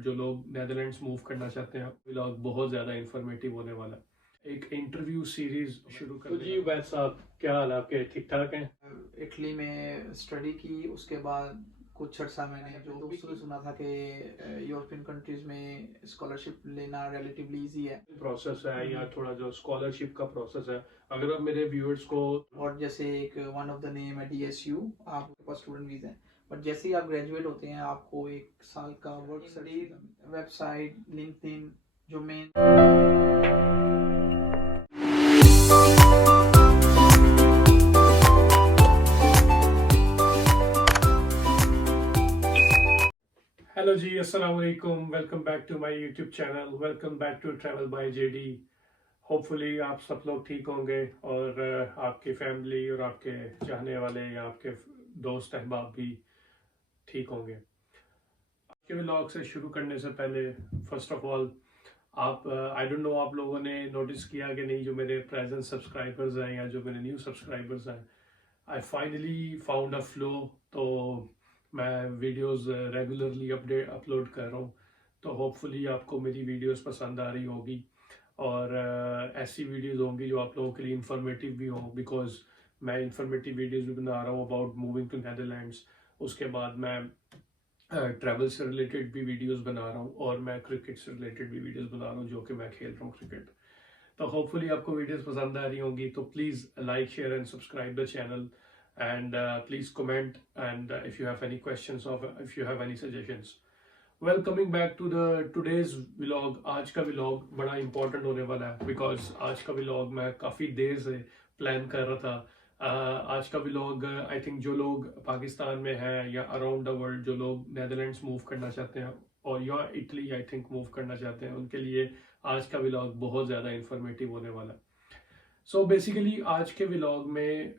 World जो लोग Netherlands move करना चाहते हैं, व्लॉग बहुत ज़्यादा इंफॉर्मेटिव होने वाला है। एक इंटरव्यू सीरीज शुरू कर। तो जी उबैद साहब, क्या हाल है आपके? ठीक ठाक हैं? इटली में स्टडी की, उसके बाद कुछ अर्सा मैंने जो दोस्तों से सुना था कि यूरोपियन कंट्रीज में स्कॉलरशिप लेना रिलेटिवली इजी है। प्रोसेस है या थोड़ा जो स्कॉलरशिप का प्रोसेस है, अगर आप मेरे व्यूअर्स को और जैसे एक वन ऑफ द नेम है DSU, आपके पास स्टूडेंट वीजा है, बट जैसे ही आप ग्रेजुएट होते हैं आपको 1 साल का वर्क स्टडी, वेबसाइट, लिंक्डइन जो मेन। हेलो जी, अस्सलाम वालेकुम, welcome back to my YouTube channel, welcome back to travel by JD। Hopefully आप सब लोग ठीक होंगे और आपकी फैमिली और आपके चाहने वाले या आपके दोस्त अहबाब भी ठीक होंगे। आज के व्लॉग से शुरू करने से पहले फर्स्ट ऑफ ऑल आप आई डोंट नो आप लोगों ने नोटिस किया कि नहीं, जो मेरे प्रेजेंट सब्सक्राइबर्स हैं या जो मेरे न्यू सब्सक्राइबर्स हैं, I finally found a flow. तो मैं वीडियोस रेगुलरली अपलोड कर रहा हूँ, तो होपफुली आपको मेरी वीडियोस पसंद आ रही होगी और ऐसी वीडियोस होंगी जो आप लोगों के लिए इंफॉर्मेटिव भी हों, बिकॉज मैं इंफॉर्मेटिव वीडियोस भी बना रहा हूँ अबाउट मूविंग टू नेदरलैंड्स। उसके बाद मैं ट्रैवल से रिलेटेड भी वीडियोस बना रहा हूँ और मैं क्रिकेट से रिलेटेड भी वीडियोस बना रहा हूँ, जो कि मैं खेल रहा हूँ क्रिकेट। तो होपफुली आपको वीडियोस पसंद आ रही होंगी, तो please like, share and subscribe the channel and please comment, and if you have any questions or if you have any suggestions. Well, coming back to the today's vlog, आज का vlog बड़ा important होने वाला है, because आज का vlog मैं काफ़ी देर से प्लान कर रहा था। आज का vlog आई थिंक जो लोग पाकिस्तान में हैं या अराउंड द वर्ल्ड जो लोग नेदरलैंड्स मूव करना चाहते हैं और या इटली आई थिंक मूव करना चाहते हैं, उनके लिए आज का vlog बहुत ज़्यादा इंफॉर्मेटिव होने वाला है। सो बेसिकली आज के व्लॉग में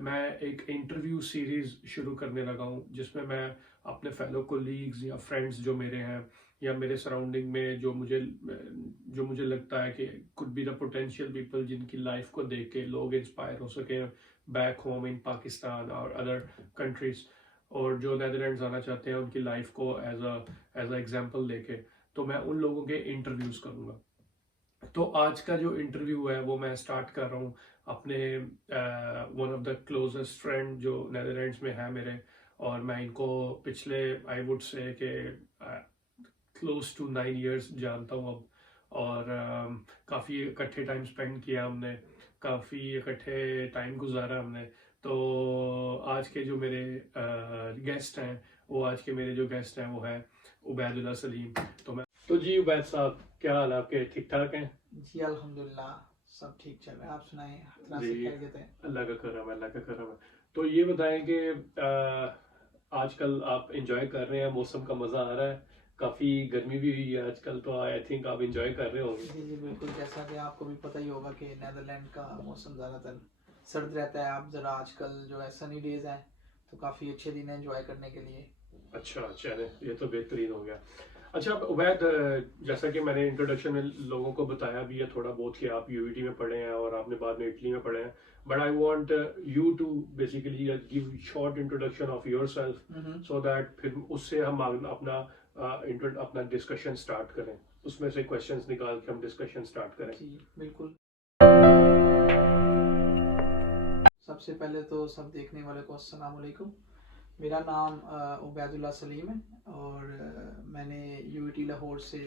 मैं एक इंटरव्यू सीरीज शुरू करने लगा हूँ, जिसमें मैं अपने फेलो कोलीग्स या फ्रेंड्स जो मेरे हैं या मेरे सराउंडिंग में जो मुझे लगता है कि could be the potential people, जिनकी लाइफ को देख के लोग इंस्पायर हो सके बैक होम इन पाकिस्तान और अदर कंट्रीज, और जो नेदरलैंड्स आना चाहते हैं उनकी लाइफ को एज अ एग्जाम्पल लेके, तो मैं उन लोगों के इंटरव्यूज करूँगा। तो आज का जो इंटरव्यू है वो मैं स्टार्ट कर रहा हूँ अपने one of the closest friend जो नेदरलैंड्स में है मेरे, और मैं इनको पिछले आई वुड से के क्लोज टू 9 years जानता हूँ अब, और काफ़ी इकट्ठे टाइम स्पेंड किया हमने, काफ़ी इकट्ठे टाइम गुजारा हमने। तो आज के जो मेरे गेस्ट हैं वो है उबैदुल्लाह सलीम। तो जी उबैद साहब, क्या हाल है आपके? ठीक ठाक हैं? जी अल्हम्दुलिल्लाह, सब ठीक चल रहा है। आप सुनाएं, जी, खैरियत है? अल्लाह का करम है, अल्लाह का करम है। तो ये बताएं कि आजकल आप इंजॉय कर रहे हैं, मौसम का मजा आ रहा है? काफी गर्मी भी हुई है आजकल, तो आई थिंक आप इंजॉय कर रहे होंगे। जी जी बिल्कुल, जैसा कि आपको भी पता ही होगा कि नेदरलैंड का मौसम ज़्यादातर सर्द रहता है। आप ज़रा आजकल जो है सनी डेज हैं, तो काफ़ी अच्छे दिन हैं एंजॉय करने के लिए। अच्छा, चले, ये तो बेहतरीन हो गया। अच्छा उबैद, जैसा कि मैंने इंट्रोडक्शन में लोगों को बताया भी है थोड़ा बहुत कि आप UET में पढ़े हैं और आपने बाद में इटली में पढ़े हैं, but I want you to basically give short introduction of yourself, so that फिर उससे हम अपना डिस्कशन स्टार्ट करें, उसमें से क्वेश्चंस निकाल के हम डिस्कशन स्टार्ट करें। जी बिल्कुल। सबसे पहले तो सब देखने वाले को अस्सलाम वालेकुम। मेरा नाम उबैदुल्लाह सलीम है और मैंने UET लाहौर से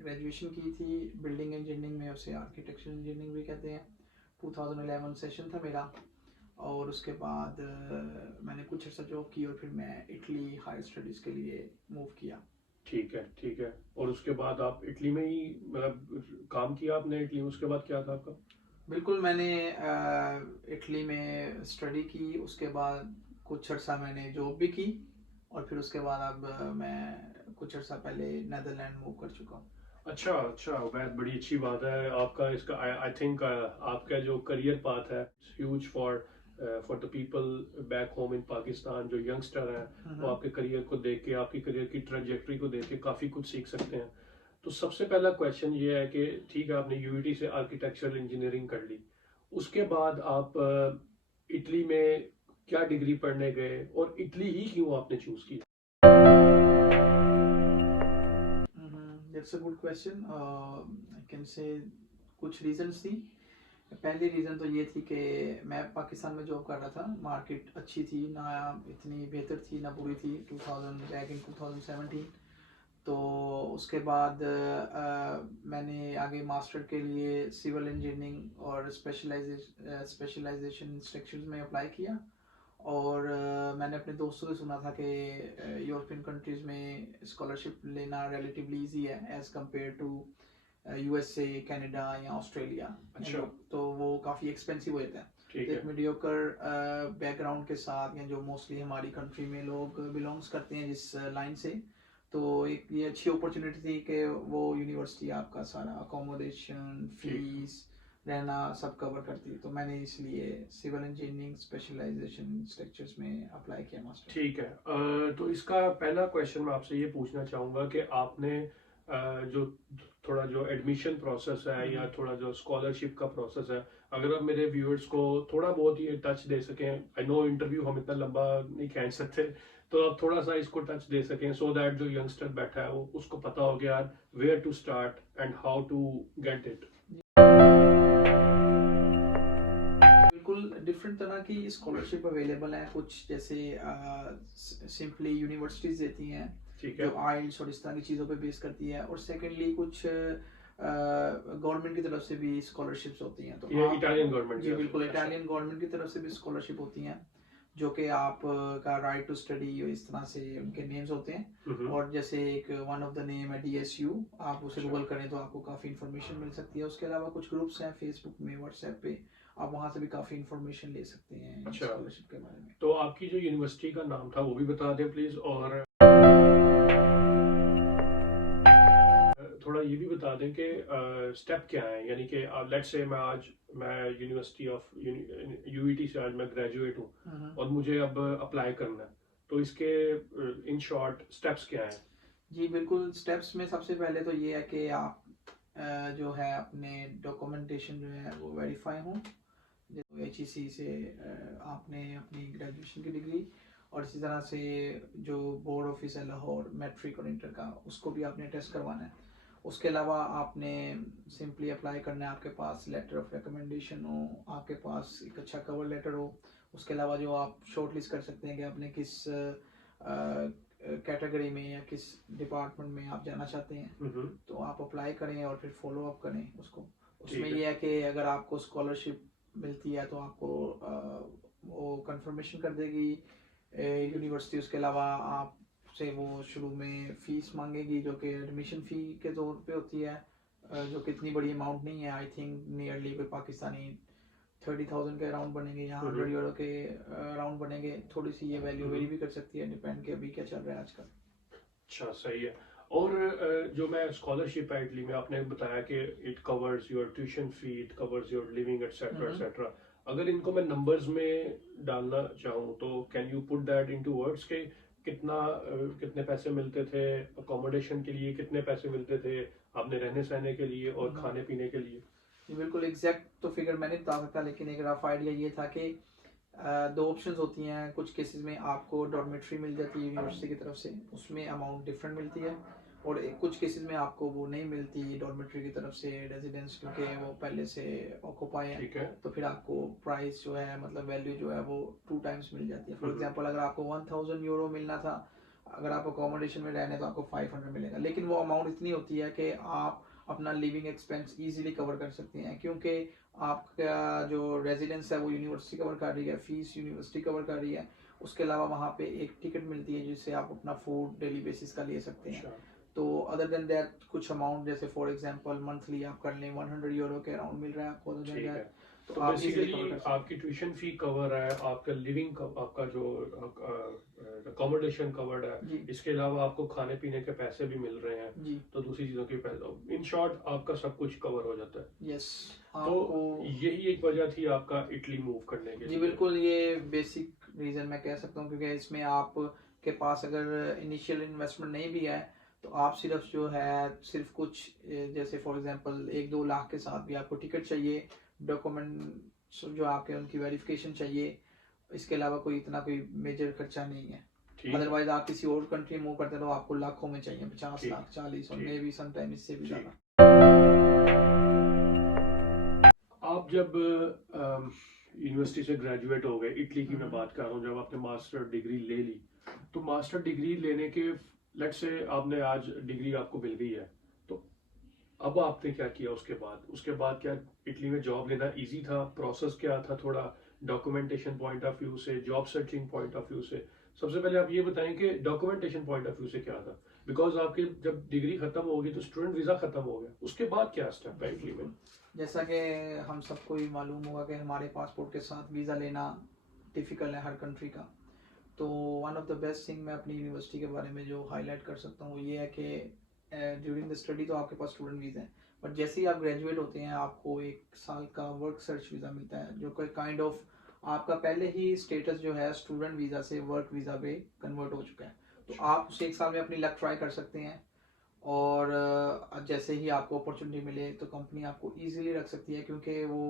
ग्रेजुएशन की थी बिल्डिंग इंजीनियरिंग में, उसे आर्किटेक्चर इंजीनियरिंग भी कहते हैं। 2011 सेशन था मेरा, और उसके बाद मैंने कुछ अर्सा जॉब की और फिर मैं इटली हायर स्टडीज़ के लिए मूव किया। ठीक है, ठीक है। और उसके बाद आप इटली में ही मतलब काम किया आपने इटली में, उसके बाद क्या था आपका? बिल्कुल, मैंने इटली में स्टडी की, उसके बाद कुछ अर्सा मैंने जॉब भी की और फिर उसके बाद अब मैं कुछ अर्सा पहले नेदरलैंड मूव कर चुका हूँ। अच्छा अच्छा उबैद, बड़ी अच्छी बात है आपका। इसका आई थिंक आपका जो करियर पाथ है huge for the people back home in Pakistan, जो यंगस्टर हैं वो आपके करियर को देख के, आपकी करियर की ट्रैजेक्टरी को देख के काफ़ी कुछ सीख सकते हैं। तो सबसे पहला क्वेश्चन ये है कि ठीक है, आपने UET से आर्किटेक्चरल इंजीनियरिंग कर ली, उसके बाद आप इटली में क्या डिग्री पढ़ने गए और इटली ही क्यों आपने चूज की? That's a good question. I can say कुछ रीजंस थी। पहली रीज़न तो ये थी कि मैं पाकिस्तान में जॉब कर रहा था, मार्केट अच्छी थी, ना इतनी बेहतर थी ना बुरी थी 2000 बैक इन 2017। तो उसके बाद मैंने आगे मास्टर के लिए सिविल इंजीनियरिंग और स्पेशलाइजेशन इंस्ट्रक्शंस में अप्लाई किया। और मैंने अपने दोस्तों से सुना था कि यूरोपियन कंट्रीज़ में स्कॉलरशिप लेना रिलेटिवली ईजी है as compare to USA, Canada या ऑस्ट्रेलिया। अच्छा। तो वो काफ़ी एक्सपेंसिव हो जाता है। ठीक तो है। एक मीडियोकर बैकग्राउंड के साथ, या जो मोस्टली हमारी कंट्री में लोग बिलोंग्स करते हैं जिस लाइन से, तो एक ये अच्छी अपॉर्चुनिटी थी कि वो यूनिवर्सिटी आपका सारा अकोमोडेशन, फीस, रहना सब कवर करती है। तो मैंने इसलिए सिविल इंजीनियरिंग स्पेशलाइजेशन स्ट्रक्चर्स में अप्लाई किया मास्टर। ठीक है। तो इसका पहला क्वेश्चन मैं आपसे ये पूछना चाहूँगा कि आपने जो थोड़ा जो एडमिशन प्रोसेस है या थोड़ा जो स्कॉलरशिप का प्रोसेस है, अगर आप मेरे व्यूअर्स को थोड़ा बहुत ये टच दे सकें। आई नो इंटरव्यू हम इतना लंबा नहीं खींच सकते, तो आप थोड़ा सा इसको टच दे सकें सो दैट जो यंगस्टर बैठा है वो उसको पता हो गया यार where to start and how to get it. बिल्कुल डिफरेंट तरह की स्कॉलरशिप अवेलेबल है। कुछ जैसे सिंपली यूनिवर्सिटीज देती हैं, ठीक है। जो आइल्स और इस तरह की चीज़ों पे बेस करती है। और सेकेंडली कुछ गवर्नमेंट की तरफ से भी स्कॉलरशिप्स होती हैं। तो ये इटालियन गवर्नमेंट जी बिल्कुल, अच्छा। इटालियन गवर्नमेंट की तरफ से भी स्कॉलरशिप होती हैं, जो कि आप का राइट टू स्टडी इस तरह से उनके नेम्स होते हैं। और जैसे एक वन ऑफ द नेम है DSU, आप उसे अच्छा। गूगल करें तो आपको काफ़ी इन्फॉर्मेशन मिल सकती है। उसके अलावा कुछ ग्रुप्स हैं फेसबुक में, व्हाट्सएप पे, आप वहाँ से भी काफ़ी इन्फॉर्मेशन ले सकते हैं अच्छा। स्कॉलरशिप के बारे में। तो आपकी जो यूनिवर्सिटी का नाम था वो भी बता दें प्लीज, और थोड़ा ये भी बता दें कि स्टेप क्या है। यानी कि लेट्स से मैं यूनिवर्सिटी ऑफ यूईटी से आज मैं ग्रेजुएट हूँ और मुझे अब अप्लाई करना है, तो इसके इन शॉर्ट स्टेप्स क्या हैं? जी बिल्कुल, स्टेप्स में सबसे पहले तो ये है कि आप जो है अपने डॉक्यूमेंटेशन जो है वो वेरीफाई हों। जैसे HEC से आपने अपनी ग्रेजुएशन की डिग्री, और इसी तरह से जो बोर्ड ऑफिस है लाहौर मैट्रिक और इंटर का, उसको भी आपने टेस्ट करवाना है। उसके अलावा आपने सिंपली अप्लाई करना है, आपके पास लेटर ऑफ रिकमेंडेशन हो, आपके पास एक अच्छा कवर लेटर हो। उसके अलावा जो आप शॉर्ट लिस्ट कर सकते हैं कि आपने किस कैटेगरी में या किस डिपार्टमेंट में आप जाना चाहते हैं, तो आप अप्लाई करें और फिर फॉलो अप करें उसको। उसमें यह है कि अगर आपको स्कॉलरशिप मिलती है तो आपको वो कंफर्मेशन कर देगी यूनिवर्सिटी। उसके अलावा आपसे वो शुरू में फ़ीस मांगेगी, जो कि एडमिशन फ़ी के तौर पे होती है, जो कि इतनी बड़ी अमाउंट नहीं है। आई थिंक नियरली कोई पाकिस्तानी 30,000 के अराउंड बनेंगे या 100 यूरो के अराउंड बनेंगे। थोड़ी सी ये वैल्यू वेरी भी कर सकती है, डिपेंड कि अभी क्या चल रहा है आजकल। अच्छा, सही है। और जो मैं स्कॉलरशिप है इटली में, आपने बताया कि it covers your tuition fee, it covers your living etcetera etcetera. अगर इनको मैं नंबर्स में डालना चाहूँ तो can you put that into words के कितने पैसे मिलते थे अकोमोडेशन के लिए, कितने पैसे मिलते थे आपने रहने सहने के लिए और खाने पीने के लिए? जी बिल्कुल, एग्जैक्ट तो फिगर मैंने बता सकता, लेकिन एक रफ आइडिया ये था कि दो ऑप्शंस होती हैं। कुछ केसेस में आपको डॉर्मेट्री मिल जाती है यूनिवर्सिटी की तरफ से, उसमें अमाउंट डिफरेंट मिलती है। और कुछ केसेस में आपको वो नहीं मिलती डॉर्मेट्री की तरफ से रेजिडेंस, क्योंकि वो पहले से ऑक्यूपाई है। ठीक है। तो फिर आपको प्राइस जो है, मतलब वैल्यू जो है वो 2 टाइम्स मिल जाती है। फॉर एग्जांपल, अगर आपको 1000 यूरो मिलना था, अगर आप अकोमोडेशन में रहने तो आपको 500 मिलेगा। लेकिन वो अमाउंट इतनी होती है कि आप अपना लिविंग एक्सपेंस इजीली कवर कर सकते हैं, क्योंकि आपका जो रेजिडेंस है वो यूनिवर्सिटी कवर कर रही है, फीस यूनिवर्सिटी कवर कर रही है। उसके अलावा वहाँ पे एक टिकट मिलती है जिससे आप अपना फूड डेली बेसिस का ले सकते हैं। तो अदर देन दैट कुछ अमाउंट, जैसे फॉर एग्जांपल मंथली आप कर लें 100 यूरो के अराउंड मिल रहा है आपको, अदर देन दैट तो बेसिकली आपकी ट्यूशन फी कवर है, आपका लिविंग आपका जो अकोमोडेशन कवर्ड है, इसके अलावा आपको खाने पीने के पैसे भी मिल रहे हैं जी। तो दूसरी चीजों के पैसे, इन शॉर्ट आपका सब कुछ कवर हो जाता है। यस। तो यही एक वजह थी आपका इटली मूव करने के लिए? जी बिल्कुल, ये बेसिक रीजन मैं कह सकता हूँ, क्योंकि इसमें आप के पास अगर इनिशियल इन्वेस्टमेंट नहीं भी है तो आप सिर्फ जो है सिर्फ कुछ, जैसे फॉर एग्जांपल 1-2 लाख के साथ भी आपको टिकट चाहिए, डॉक्यूमेंट जो आपके उनकी वेरिफिकेशन चाहिए, इसके अलावा कोई इतना कोई मेजर खर्चा नहीं है। ठीक। अदरवाइज आप किसी और कंट्री मूव करते हो तो आपको लाखों में चाहिए, 50 ठीक। लाख 40 और ठीक। मे बी समटाइम इससे भी ठीक। ज़्यादा। आप जब यूनिवर्सिटी से ग्रेजुएट हो गए, इटली की मैं बात कर रहा हूँ, जब आपने मास्टर डिग्री ले ली, तो मास्टर डिग्री लेने के लेट्स से आपने आज डिग्री आपको मिल गई है, तो अब आपने क्या किया उसके बाद क्या इटली में जॉब लेना इजी था? प्रोसेस क्या था, थोड़ा डॉक्यूमेंटेशन पॉइंट ऑफ व्यू से, job searching point of view से? सबसे पहले आप ये बताएं कि डॉक्यूमेंटेशन पॉइंट ऑफ व्यू से क्या था, बिकॉज आपकी जब डिग्री खत्म होगी तो स्टूडेंट वीजा खत्म हो गया, उसके बाद क्या स्टेप है इटली में? जैसा कि हम सबको ही मालूम होगा कि हमारे पासपोर्ट के साथ वीज़ा लेना डिफ़िकल्ट है हर कंट्री का। तो one of the best thing मैं अपनी यूनिवर्सिटी के बारे में जो हाईलाइट कर सकता हूँ वो ये है कि ड्यूरिंग द स्टडी तो आपके पास स्टूडेंट वीज़ा है, बट जैसे ही आप ग्रेजुएट होते हैं आपको 1 साल का वर्क सर्च वीज़ा मिलता है, जो कोई काइंड ऑफ आपका पहले ही स्टेटस जो है स्टूडेंट वीज़ा से वर्क वीज़ा पे कन्वर्ट हो चुका है। तो आप उस 1 साल में अपनी लक ट्राई कर सकते हैं, और जैसे ही आपको अपॉर्चुनिटी मिले तो कंपनी आपको इजीली रख सकती है, क्योंकि वो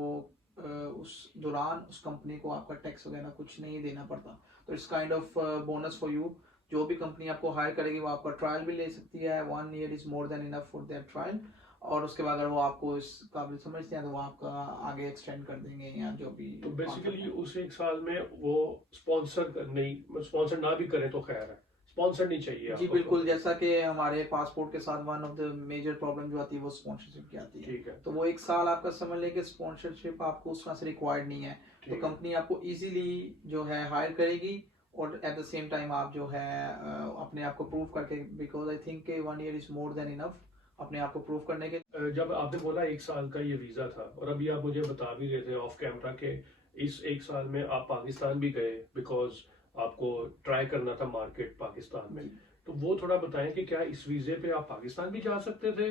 उस दौरान उस कंपनी को आपका टैक्स वगैरह कुछ नहीं देना पड़ता। तो it's kind of bonus for you. जो भी कंपनी आपको हायर करेगी वो आपका ट्रायल भी ले सकती है, 1 year is more than enough for that trial, और उसके बाद अगर वो आपको इस काबिल समझते हैं तो वो आपका आगे एक्सटेंड कर देंगे या जो भी। तो बेसिकली उस 1 साल में वो स्पॉन्सर ना भी करें तो खैर है, स्पॉन्सर नहीं चाहिए जी आपको? बिल्कुल, जैसा कि हमारे पासपोर्ट के साथ one of the major problem जो आती है वो स्पॉन्सरशिप की आती है। ठीक है। तो वो 1 साल आपका समझ लें कि स्पॉन्सरशिप आपको उस तरह से रिक्वायर्ड नहीं है, तो ठीक है। कंपनी आपको इजीली जो है हायर करेगी, और एट द सेम टाइम आप जो है अपने आप को प्रूव करके, because I think 1 year is more than enough अपने आप को प्रूव करने के। जब आपने बोला 1 साल का ये वीजा था, और अभी आप मुझे बता भी रहे थे ऑफ कैमरा के इस 1 साल में आप पाकिस्तान भी गए बिकॉज आपको ट्राई करना था मार्केट पाकिस्तान में, तो वो थोड़ा बताएं कि क्या इस वीजे पे आप पाकिस्तान भी जा सकते थे?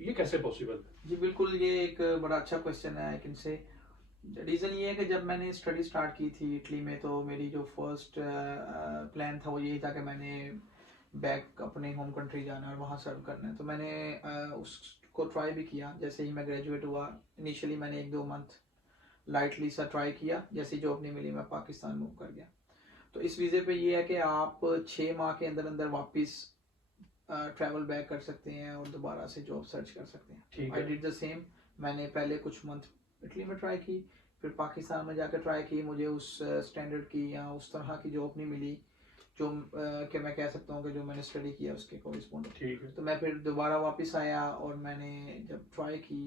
ये कैसे पॉसिबल? जी बिल्कुल, ये एक बड़ा अच्छा क्वेश्चन है। लेकिन से रीज़न ये है कि जब मैंने स्टडी स्टार्ट की थी इटली में, तो मेरी जो फर्स्ट प्लान था वो यही था कि मैंने बैक अपने होम कंट्री जाना है और वहाँ सर्व करना है। तो मैंने उसको ट्राई भी किया। जैसे ही मैं ग्रेजुएट हुआ, इनिशियली मैंने 1-2 मंथ लाइटली सा ट्राई किया, जैसे ही जॉब नहीं मिली मैं पाकिस्तान मूव कर गया। तो इस वीज़े पे ये है कि आप 6 माह के अंदर अंदर वापस ट्रैवल बैक कर सकते हैं और दोबारा से जॉब सर्च कर सकते हैं। ठीक आई है। Did the same. मैंने पहले कुछ मंथ इटली में ट्राई की, फिर पाकिस्तान में जाकर ट्राई की, मुझे उस स्टैंडर्ड की या उस तरह की जॉब नहीं मिली जो कि मैं कह सकता हूँ कि जो मैंने स्टडी किया उसके कॉरिस्पॉन्ड। ठीक है। तो मैं फिर दोबारा वापस आया और मैंने जब ट्राई की,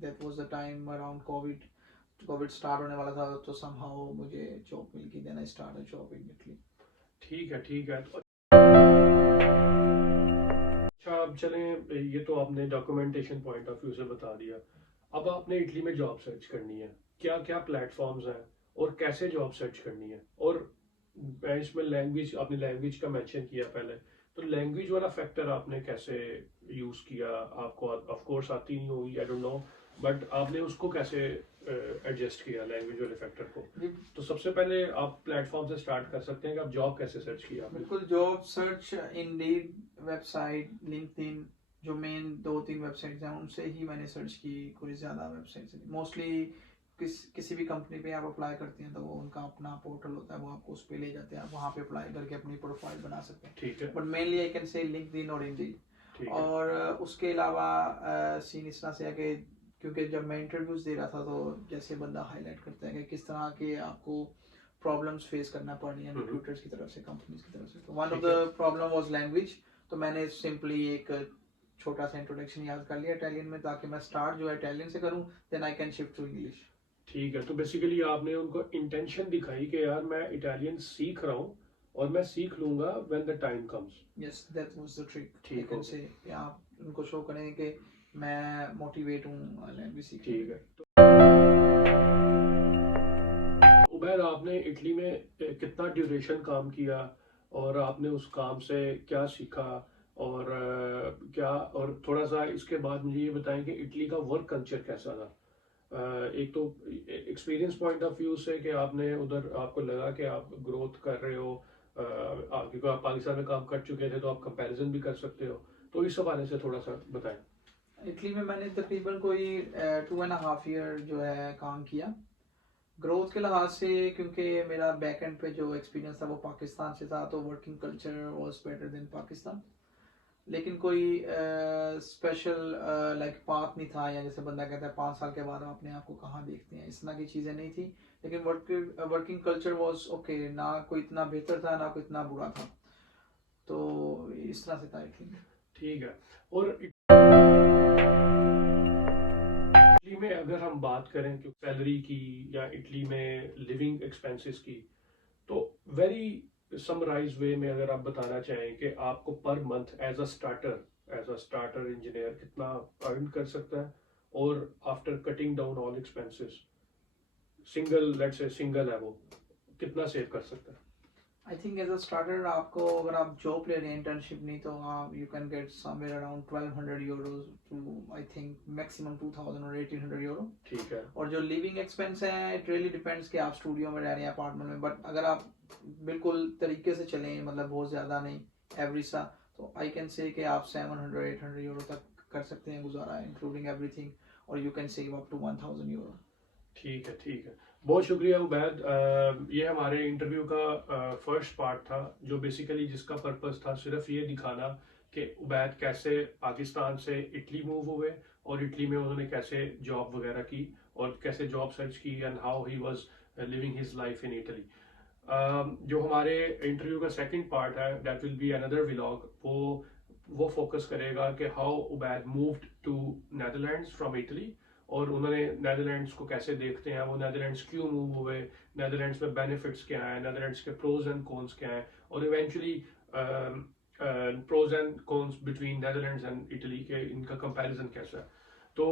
that was the time around Covid start होने वाला था, तो समहाउ मुझे जॉब मिल गई। Then I start a job in Italy. ठीक है। ठीक है। तो अच्छा, अब चलें, ये तो आपने डॉक्यूमेंटेशन पॉइंट ऑफ व्यू से बता दिया। अब आपने इटली में जॉब सर्च करनी है, क्या क्या प्लेटफॉर्म्स हैं और कैसे जॉब सर्च करनी है? और मैं इसमें लैंग्वेज, आपने लैंग्वेज का मेंशन किया पहले, तो लैंग्वेज वाला फैक्टर आपने कैसे यूज किया? आपको ऑफ कोर्स आती नहीं होगी, आई डोंट नो, बट आपने उसको कैसे एडजस्ट किया लैंग्वेज वाले फैक्टर को? तो सबसे पहले आप प्लेटफॉर्म से स्टार्ट कर सकते हैं कि आप जॉब कैसे सर्च किया आपने? बिल्कुल, job search, Indeed website, LinkedIn, जो मेन 2-3 वेबसाइट्स हैं उनसे ही मैंने सर्च की। कोई ज़्यादा वेबसाइट से मोस्टली किसी भी कंपनी पे आप अप्लाई करते हैं तो वो उनका अपना पोर्टल होता है, वो आपको उस पर ले जाते हैं, आप वहाँ पे अप्लाई करके अपनी प्रोफाइल बना सकते हैं। ठीक है। But mainly I can say LinkedIn और इंडीड। ठीक है। और उसके अलावा सीन इस तरह से है कि क्योंकि जब मैं इंटरव्यूज़ दे रहा था तो जैसे बंदा हाईलाइट करता है कि किस तरह के आपको प्रॉब्लम्स फेस करना पड़ रही हैं रिक्रूटर्स की तरफ से, कंपनीज की तरफ से, तो one of the problem was language. तो मैंने सिंपली एक छोटा सा इंट्रोडक्शन याद कर लिया इटालियन में, ताकि मैं स्टार्ट जो है इटालियन से करूं, then I can shift to English. ठीक है। तो बेसिकली आपने उनको इंटेंशन दिखाई कि यार मैं इटालियन सीख रहा हूँ और मैं सीख लूंगा when the time comes. Yes, that was the trick. ठीक आई कैन हो से आप उनको शो करें कि मैं मोटिवेट हूँ लैंग्वेज सीखने ठीक में। है। तो उबैद, आपने इटली में कितना ड्यूरेशन काम किया और आपने उस काम से क्या सीखा, और क्या, और थोड़ा सा इसके बाद मुझे ये बताएं कि इटली का वर्क कल्चर कैसा था? एक तो एक्सपीरियंस पॉइंट ऑफ व्यू से कि आपने उधर, आपको लगा कि आप ग्रोथ कर रहे हो, क्योंकि आप पाकिस्तान में काम कर चुके थे तो आप कंपैरिजन भी कर सकते हो, तो इस हवाले से थोड़ा सा बताएं। इटली में मैंने तकरीबन कोई 2.5 ईयर जो है काम किया। ग्रोथ के लिहाज से, क्योंकि मेरा बैक एंड पे जो एक्सपीरियंस था वो पाकिस्तान से था, तो working culture was better than Pakistan. लेकिन कोई स्पेशल लाइक पाथ नहीं था, या जैसे बंदा कहता है 5 साल के बाद आप अपने आप को कहाँ देखते हैं, इस तरह की चीज़ें नहीं थी। लेकिन वर्किंग कल्चर वाज ओके, ना कोई इतना बेहतर था ना कोई इतना बुरा था, तो इस तरह से था आई थिंक। ठीक है। और इटली में अगर हम बात करें कि सैलरी की या इटली में लिविंग एक्सपेंसेस की, तो वेरी समराइज वे में अगर आप बताना चाहें कि आपको पर month as a starter engineer कितना अर्न कर सकता है, और after cutting down all expenses single है वो, कितना सेव कर सकता है? I think as a starter आपको, अगर आप जॉब ले रहे हैं इंटर्नशिप नहीं, तो आप you can get somewhere around 1200 euros to I think maximum 2000 और 1800 यूरो। ठीक है। और जो लिविंग एक्सपेंस है इट रियली डिपेंड्स कि आप स्टूडियो में रह रहे हैं अपार्टमेंट में, बट अगर आप बिल्कुल तरीके से चलें, मतलब बहुत ज़्यादा नहीं, एवरेज सा, तो आई कैन से कि आप 700-800 यूरो तक कर सकते हैं गुजारा इंक्लूडिंग एवरीथिंग, और you can save up to 1000 euro. ठीक है, ठीक है। बहुत शुक्रिया उबैद। ये हमारे इंटरव्यू का फर्स्ट पार्ट था, जो बेसिकली जिसका पर्पस था सिर्फ ये दिखाना कि उबैद कैसे पाकिस्तान से इटली मूव हुए, और इटली में उन्होंने कैसे जॉब वगैरह की, और कैसे जॉब सर्च की, and how he was living his life in Italy. जो हमारे इंटरव्यू का सेकंड पार्ट है, that will be another vlog, वो फोकस करेगा कि how Ubaid moved to Netherlands from Italy, और उन्होंने नेदरलैंड्स को कैसे देखते हैं, वो नेदरलैंड्स क्यों मूव हुए, नेदरलैंड्स में बेनिफिट्स क्या हैं, नेदरलैंड्स के प्रोज एंड कॉन्स क्या हैं, और eventually pros and cons between Netherlands and Italy के, इनका कंपैरिजन कैसा है। तो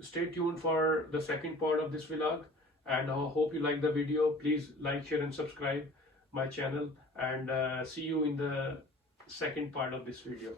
stay tuned for the second part of this vlog, and I hope you like the video. Please like, share and subscribe my channel, and see you in the second part of this video.